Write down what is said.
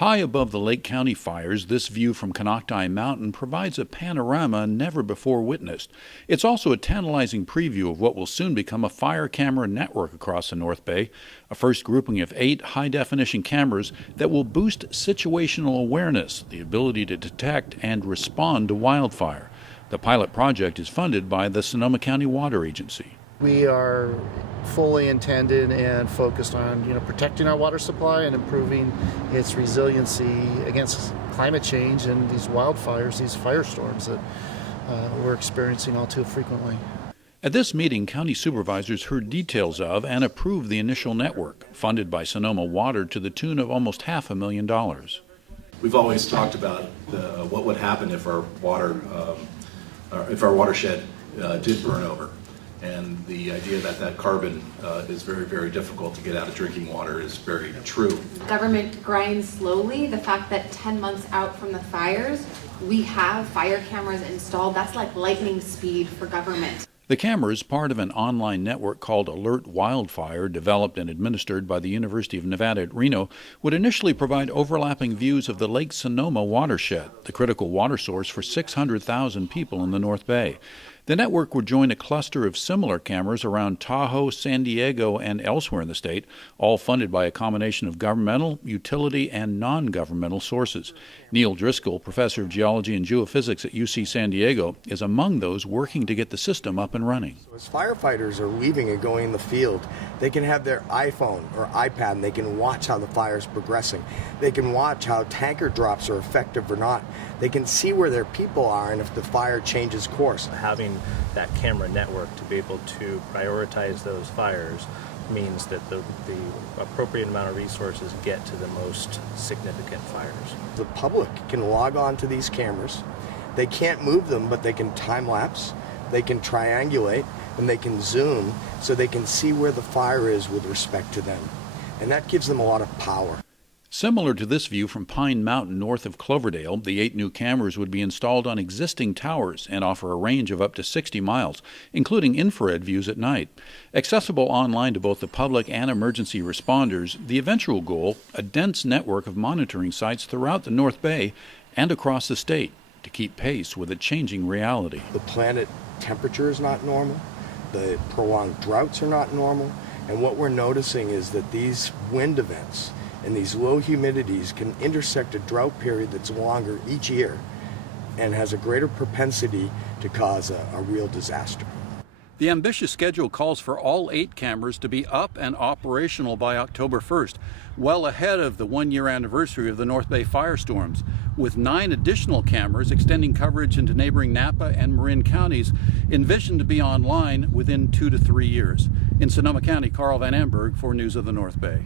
High above the Lake County fires, this view from Canocti Mountain provides a panorama never before witnessed. It's also a tantalizing preview of what will soon become a fire camera network across the North Bay, a first grouping of 8 high-definition cameras that will boost situational awareness, the ability to detect and respond to wildfire. The pilot project is funded by the Sonoma County Water Agency. We are fully intended and focused on protecting our water supply and improving its resiliency against climate change and these wildfires, these firestorms that we're experiencing all too frequently. At this meeting, county supervisors heard details of and approved the initial network, funded by Sonoma Water to the tune of almost $500,000. We've always talked about what would happen if our watershed did burn over. And the idea that carbon is very, very difficult to get out of drinking water is very true. Government grinds slowly. The fact that 10 months out from the fires, we have fire cameras installed, that's like lightning speed for government. The cameras, part of an online network called Alert Wildfire, developed and administered by the University of Nevada at Reno, would initially provide overlapping views of the Lake Sonoma watershed, the critical water source for 600,000 people in the North Bay. The network would join a cluster of similar cameras around Tahoe, San Diego, and elsewhere in the state, all funded by a combination of governmental, utility, and non-governmental sources. Neil Driscoll, professor of geology and geophysics at UC San Diego, is among those working to get the system up and running. As firefighters are leaving and going in the field, they can have their iPhone or iPad and they can watch how the fire is progressing. They can watch how tanker drops are effective or not. They can see where their people are and if the fire changes course. Having that camera network to be able to prioritize those fires means that the appropriate amount of resources get to the most significant fires. The public can log on to these cameras. They can't move them, but they can time lapse, they can triangulate, and they can zoom so they can see where the fire is with respect to them. And that gives them a lot of power. Similar to this view from Pine Mountain north of Cloverdale, the 8 new cameras would be installed on existing towers and offer a range of up to 60 miles, including infrared views at night. Accessible online to both the public and emergency responders, the eventual goal, a dense network of monitoring sites throughout the North Bay and across the state to keep pace with a changing reality. The planet temperature is not normal, the prolonged droughts are not normal, and what we're noticing is that these wind events and these low humidities can intersect a drought period that's longer each year and has a greater propensity to cause a real disaster. The ambitious schedule calls for all 8 cameras to be up and operational by October 1st, well ahead of the 1-year anniversary of the North Bay firestorms, with 9 additional cameras extending coverage into neighboring Napa and Marin counties, envisioned to be online within 2 to 3 years. In Sonoma County, Carl Van Amberg for News of the North Bay.